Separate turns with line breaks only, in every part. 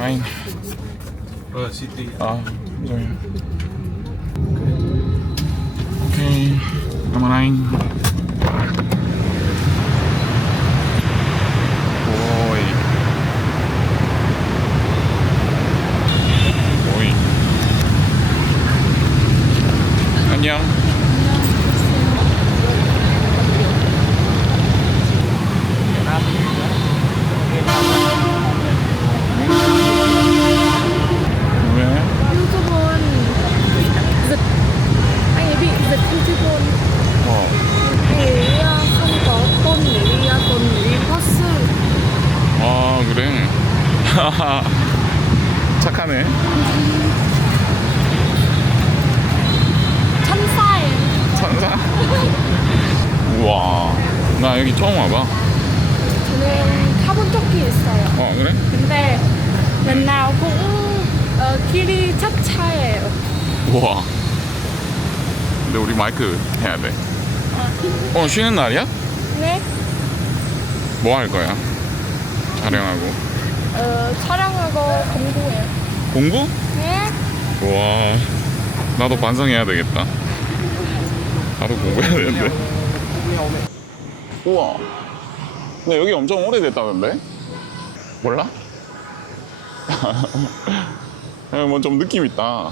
Fine.
Oh, Siti.
Ah, oh. Okay. Okay. Nama lain. 와 나 여기 처음 와봐
저는 타본 적이 있어요
어 그래?
근데 lần nào cũng ờ, khi đi chắc 차예요
우와 근데 우리 마이크 해야 돼 어, 쉬는 날이야?
네?
뭐 할 거야? 촬영하고
어, 촬영하고 공부해요
공부?
네?
우와 나도 반성해야 되겠다 나도 공부해야 되는데 우와. 근데 여기 엄청 오래됐다던데? 몰라? 뭐 좀 느낌 있다.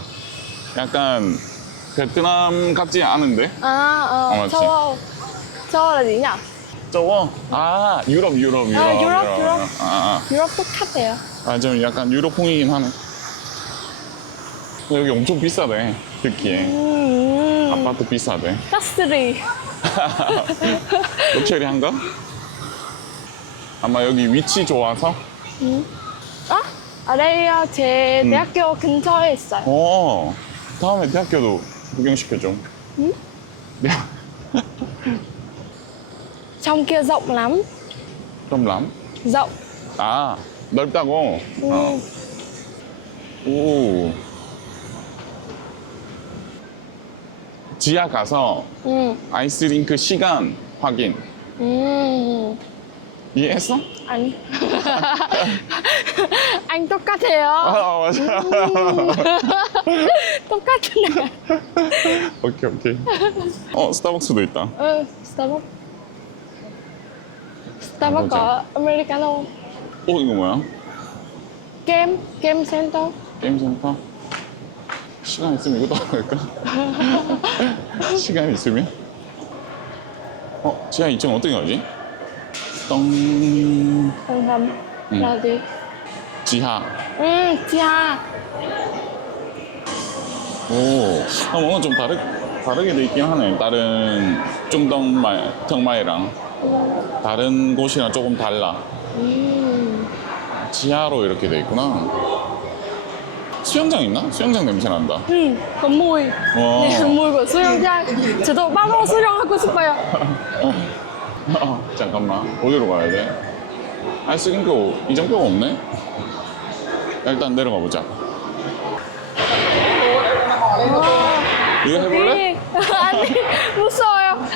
약간 베트남 같지 않은데?
Âu Châu Âu là gì nhỉ?
저거? 아 유럽 유럽 유럽
아, 유럽, 유럽.
아,
유럽 똑같아요.
아, 아, 좀 약간 유럽풍이긴 하네. 여기 엄청 비싸대 듣기에
음,
아파트 비싸대.
짝스리
럭셔리한가? 아마 여기 위치 좋아서?
아? ờ, 제
음.
대학교 근처에 있어요
어 다음에 대학교도 구경시켜줘
응?
네.
trong kia rộng lắm
좀 람?
rộng
아 넓다고?
음,
어. 오 지하 가서
음,
아이스링크 시간 확인.
음.
이해했어?
anh anh 똑같아요.
아 맞아.
똑같네
오케이 오케이. 어 스타벅스도 있다.
ừ, Starbucks Starbucks có Americano
어 이거 뭐야?
kem kem center
게임 센터 시간 있으면 이것도 할까? 시간 있으면? 어 지하 2층 어떻게 가지?
hầm
Ừ.
là gì
지하
ừ, 지하
오 아, 뭔가 좀 다르, 다르게 돼 있긴 하네 다른 중동마이 텅마이랑. 다른 곳이랑 조금 달라
음.
지하로 이렇게 돼 있구나 수영장 있나? 수영장 냄새 난다
có mùi
와.
Nè, mùi của 수영장 저도 바로 수영하고 싶어요
어, 잠깐만 어디로 가야 돼? 아이스링크 이정표가 없네? 일단 내려가 보자 이거 해볼래?
đi anh đi 무서워요
뭐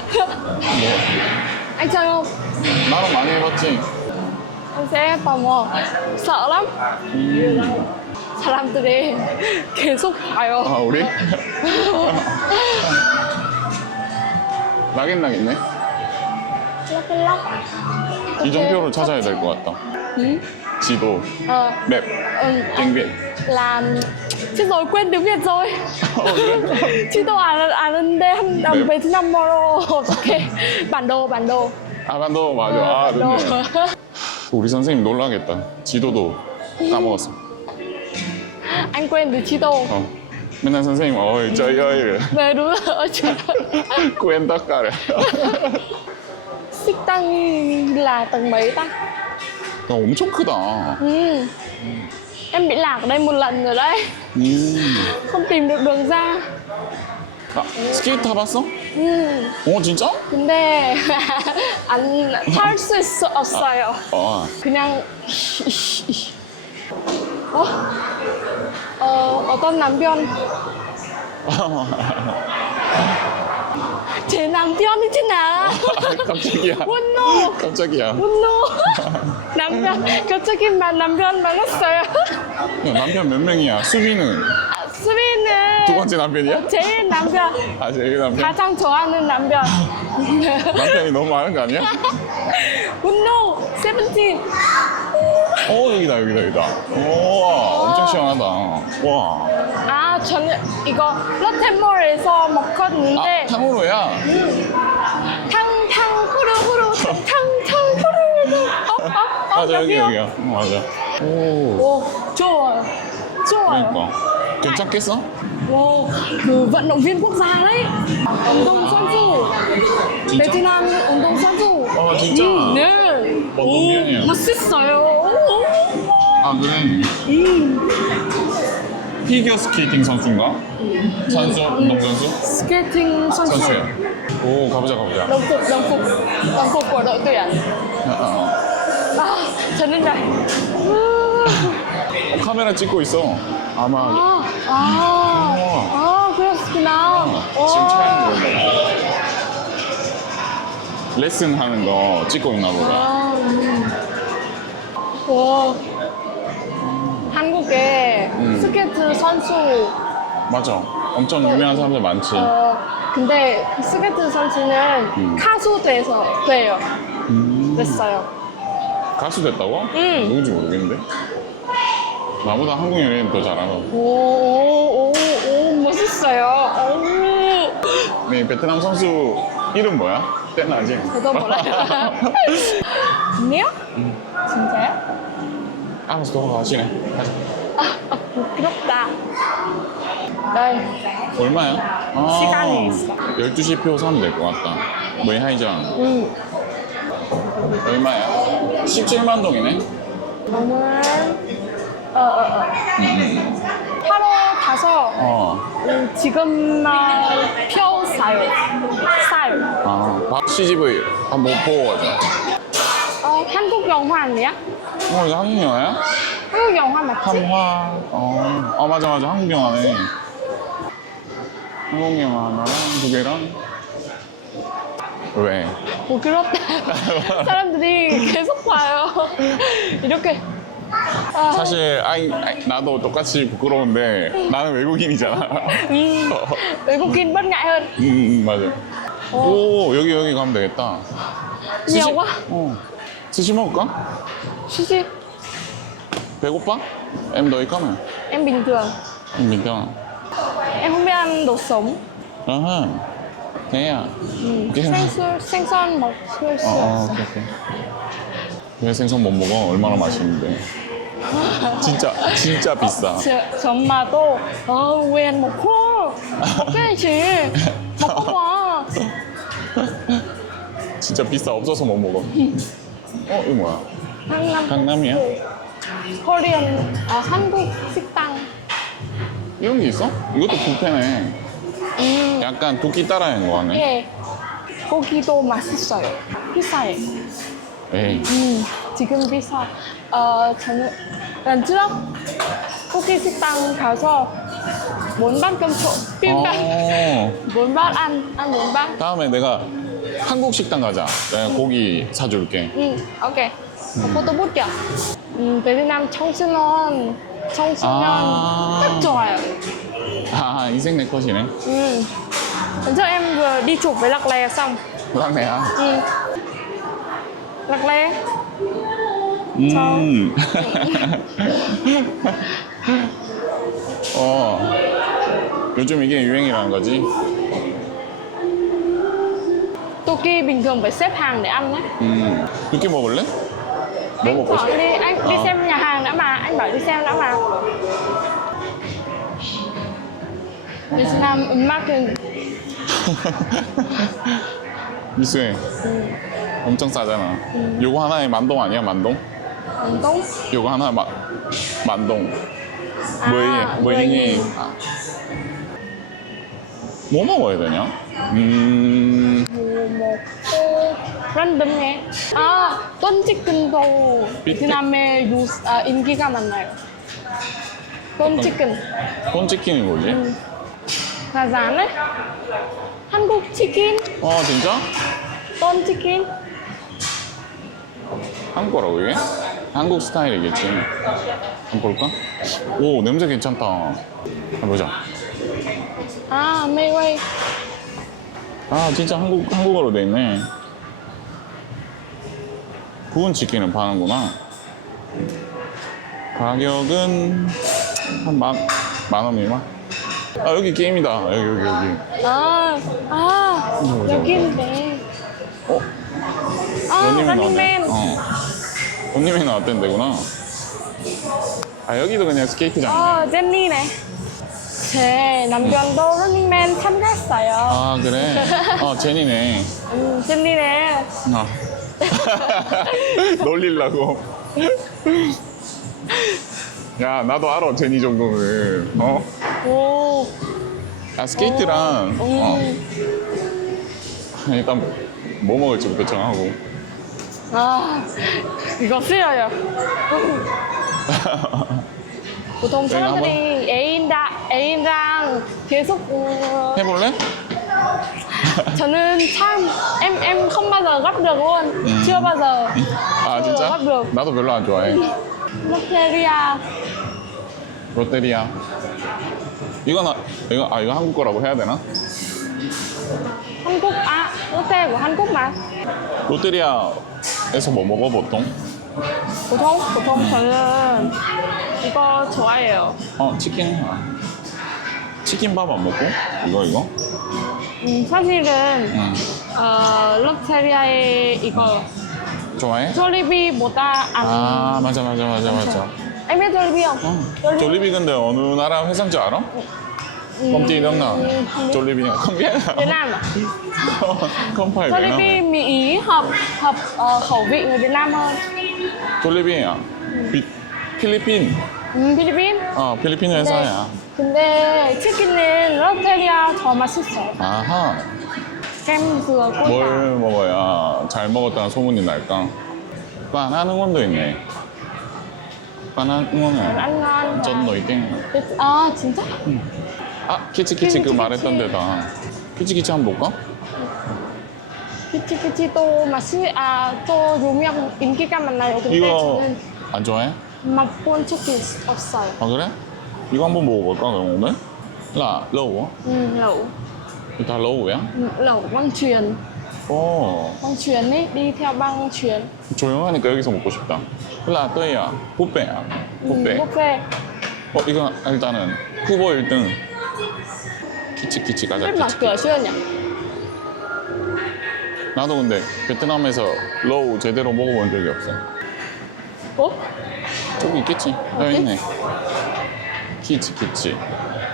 anh không
나랑 많이 해봤지?
anh sẽ tò mò sợ lắm
음.
사람들이 계속 봐요.
아 우리? 나긴 나겠네?
럭럭
이정표를 찾아야 될 것 같다.
ừ.
지도
ờ,
맵
ừ, làm chứ rồi quên tiếng Việt rồi 지도 안, 아는데 한. 베트남어로. 어떻게 bản đồ bản đồ
아 반도 맞아. 아
đồ
됐네. 우리 선생님 놀라겠다. 지도도 까먹었어
anh quên từ Chito
어. 맨날 선생님 어이 저요 이래
về đúng rồi
quên tất cả rồi
xích tăng là tầng mấy ta
야, 엄청 크다
ừ. em bị lạc ở đây một lần rồi đấy
음.
không tìm được đường ra
아, 스케이트 타봤어?
ừ.
어 진짜?
근데 안 탈 수 있어 없어요
어
그냥 어? 어 어떤 남편 제 남편이잖아
깜짝이야.
분노.
깜짝이야.
분노. 남편 갑자기 만 남편 만났어요.
야, 남편 몇 명이야? 수빈은
아, 수빈은
두 번째 남편이야?
제일 남편
아, 제일 남편.
가장 좋아하는 남편.
남편이 너무 많은 거 아니야?
분노 세븐틴.
어, 여기다, 여기다, 여기다. 우와, 엄청 시원하다. 와.
아 저는 이거 롯데몰에서 먹었는데
아, 탕후루야?
탕 탕 후루 후루 탕탕 후루 후루. 어, 어, 어,
맞아, 여기,
여기요.
여기야. 어, 맞아. 오.
오 좋아요. 좋아요.
그러니까. 괜찮겠어?
Wow, 그 vận động viên quốc gia đấy. 베트남 운동 선수.
아, 진짜?
음, 네. 오, 멋있어요. 오.
아, 그래?
음.
피겨 스케이팅 선수인가? 선수? 운동 선수?
스케이팅 선수.
선수야. 오, 가보자, 가보자.
tuyển
아, 아.
저는 잘
어, 카메라 찍고 있어. 아마
아, 아, 아, 그렇구나.
지금
와.
촬영. 레슨 하는 거 찍고 있나 보다.
아, 음. 와. 한국에
음.
스케이트 선수
맞아. 엄청 유명한 사람들 많지.
어, 근데 그 스케이트 선수는
음.
가수 돼서 돼요.
음.
됐어요.
가수 됐다고?
응.
누군지 모르겠는데. 나보다 한국 연예인 더 잘하고.
오, 오, 오, 오 멋있어요. 오.
네, 베트남 선수 이름 뭐야? 떼나지?
저도 몰라요. 아니요? 진짜요?
알아서 돌아가시네. 가자.
부끄럽다. 네.
얼마야? 아,
시간이 있어.
12시 표 사면 될 것 같다. 뭐이 하이장
음,
얼마야? 17만 동이네?
저는 어, 어, 어.
음, 음.
가서
어.
음, 지금만 표 사요. 사요.
아, 박 CGV 한번 보고 가자.
어, 한국 영화 아니야?
어, 이거 한국 영화야?
한국 영화 맞지?
한화. 어, 아 맞아 맞아 한국 영화네. 한국 영화 하나랑 두 개랑. 왜?
부끄럽다. 사람들이 계속 봐요. 이렇게. 아,
사실 아이, 아이, 나도 똑같이 부끄러운데 나는 외국인이잖아.
음, 외국인 bất ngại hơn.
음, 음, 맞아. 오 여기 여기 가면 되겠다.
nhiều quá.
어. 스시 먹을까? 배 고파? Em đói không à?
em bình thường.
Bình thường.
Em không biết ăn đồ sống.
아하. thế à?
Ừ.
Ok.
생선, 생선 먹을 수
어, 어,
없어.
오케이, 오케이. 왜 생선 못 먹어? 얼마나 맛있는데. 진짜, 진짜 비싸.
저, 저 엄마도 어, 왜 안 먹고? 먹어야지. 먹어봐.
진짜 비싸. 없어서 못 먹어. 어, 이거 뭐야?
강남
강남이야?
코리안 아, 한국 식당.
이런 게 있어? 이것도 뷔페네.
음,
약간 두끼 따라하는 거 같네.
예. 고기도 맛있어요. 비싸요.
에이.
음, 지금 비싸. 어, 저는 trước 고기 식당 가서 cơm trộn, bibimbap,
어.
ăn, ăn muốn bát.
다음에 내가 한국 식당 가자. 내가 고기 사줄게.
응, 오케이. 포토북 야. 음, 베트남 청소년, 청소년
아.
딱 좋아요.
아, 인생 내.
Ừ. Lần trước em vừa đi chụp với Lạc Lè xong.
그러네요.
Ừ. Lạc Lè.
음. 어. 요즘 이게 유행이라는 거지.
Toki bình thường phải xếp hàng để ăn đấy.
음. 이렇게 먹을래? 뭐
Anh chọn đi, anh đi
Ờ.
xem nhà hàng đã mà, anh bảo đi xem đã mà. Vietnam 음악은
미수해. 엄청 싸잖아. 요거 하나에 만동 아니야, 만동?
운동.
요거 하나 마, 만동.
아,
뭐이, 뭐이,
뭐이.
아. 뭐 먹어야 되냐? 음,
뭐 먹고 랜덤 해. 아, 떤치킨도 베트남에 유, 아, 인기가 많아요. 떤치킨.
콘치킨이 뭐지?
rán đấy 한국 치킨
어, 진짜?
돈 치킨.
한국 거라고 이게? 한국 스타일이겠지. 한번 볼까? 오 냄새 괜찮다. 한번 보자.
아, 메이웨이.
아 진짜 한국 한국어로 돼 있네. 구운 치킨은 파는구나. 가격은 한 만 만 원이만. 아 여기 게임이다. 여기 여기 여기.
아, 아,
뭐죠?
여기인데.
어?
아,
런닝맨. 어. 런닝맨 나왔던 데구나. 아 여기도 그냥 스케이트장.
어, 젠니네. 제 남편도 런닝맨 참가했어요.
아 그래? 어 제니네.
음, 젠니네.
아. 놀리려고. 야 나도 알아 제니 정도는. 어?
오,
아 스케이트랑 어,
음.
일단 뭐 먹을지부터 정하고.
아, 이거 싫어요. 보통 사람들이 애인다, 애인랑 계속 어,
해볼래?
저는 참 em em không bao giờ gấp được luôn chưa bao giờ
아
chưa
진짜?
gấp được
나도 별로 안 좋아해.
Lotteria
롯데리아. 이거 나 이거 아 이거 한국 거라고 해야 되나?
Hàn Quốc à Lotte của Hàn Quốc mà
롯데리아에서 뭐 먹어 보통?
보통 보통 저는 이거 좋아해요
어 치킨. 치킨밥 안 먹고? 이거 이거?
음, 사실은
응.
어, 롯데리아의 이거
좋아해?
졸리비보다
안아 맞아 맞아 맞아 맞아.
không?
어. 졸리비 근데 어느 나라 회사인지 알아? nào Jollibee không biết
Việt Nam Mỹ hợp hợp ờ, khẩu vị người Việt Nam hơn
Jollibee à 피, 필리핀
음, 필리핀?
어 필리핀 회사야
근데 치킨은 롯데리아 더 맛있어요
아하.
kem dừa 꼬다
뭘 먹어야 잘 먹었다는 소문이 날까? 바나 응원도 있네. 바나 응원은
ăn ngon
전 너희게
아 진짜?
아 키치키치 그
키치키치.
말했던 데다. 키치키치 한번 볼까?
키치키치 또 맛이 아또 유명 인기가 많아요. 근데
이거
저는
안 좋아해?
맛본 적이 없어요.
아 그래? 이거 한번 먹어볼까 그럼 오늘? 라 러우
음, lẩu
다 러우야?
ừ, lẩu băng chuyền
오
băng chuyền ấy đi theo băng chuyền
조용하니까 여기서 먹고 싶다. 라떼야, 뽀빼야,
ừ,
뽀빼.
buffet
어, 이거 일단은 후보 1등. 키치 키치 가자,
biết mở
키치키치.
cửa chưa nhỉ?
나도 근데 베트남에서 로우 제대로 먹어본 적이 없어.
어?
저기 있겠지? 여기? 있네. 키치 키치.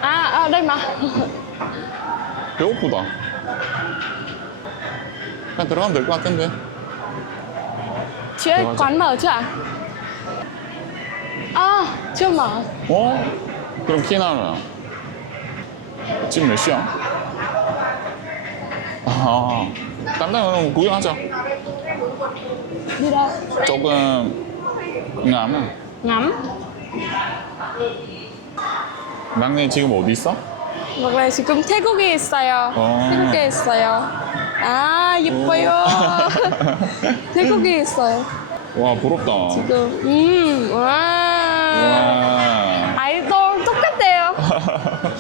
à ở đây mà
배고프다. 그냥 들어가면 될 것 같은데.
ạ? à chưa mở
어? 그럼 키나는 지금 몇 시야? 아, 딴 데는 구경하자. 조금 남.
ngắm
막내 지금 어디 있어?
원래 지금 태국에 있어요.
어.
태국에 있어요. 아 예뻐요. 태국에 있어요.
와 부럽다.
지금 음 와.
와.
아이돌 똑같대요.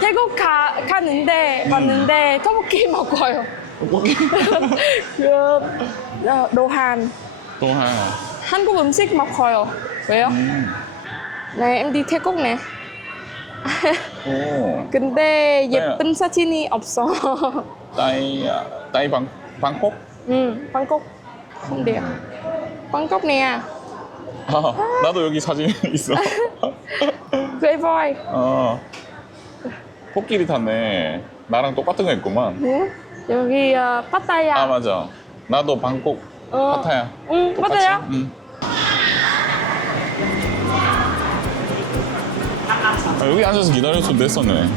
태국 가 가는데 봤는데 떡볶이 먹어요. 그 어, đồ Hàn,
또 한.
한국 음식 먹어요. 왜요?
음.
네, em đi 태국 nè.
오.
근데 예쁜 사진이 없어.
따이 방 방콕?
응, 방콕. không đẹp. 방콕 nè.
아 나도 여기 사진 있어.
Voi.
어. 코끼리 탔네. 나랑 똑같은 거 있구만.
네? 여기 어, 파타야.
아 맞아. 나도 방콕
어.
파타야.
응,
똑같이.
파타야.
응. 아, 여기 앉아서 기다릴 수도 됐었네.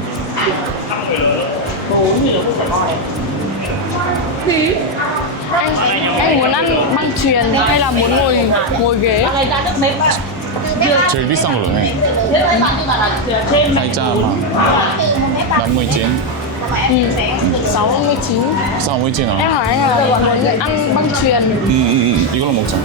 Anh, anh muốn ăn băng chuyền hay là muốn ngồi ngồi ghế?
제일 비싼 걸로 해. 살짝 나무이진.
Ừ. 69
싸움 있지
Em
나.
hỏi anh là muốn ăn băng
음, 음, 음. 이걸로 먹자.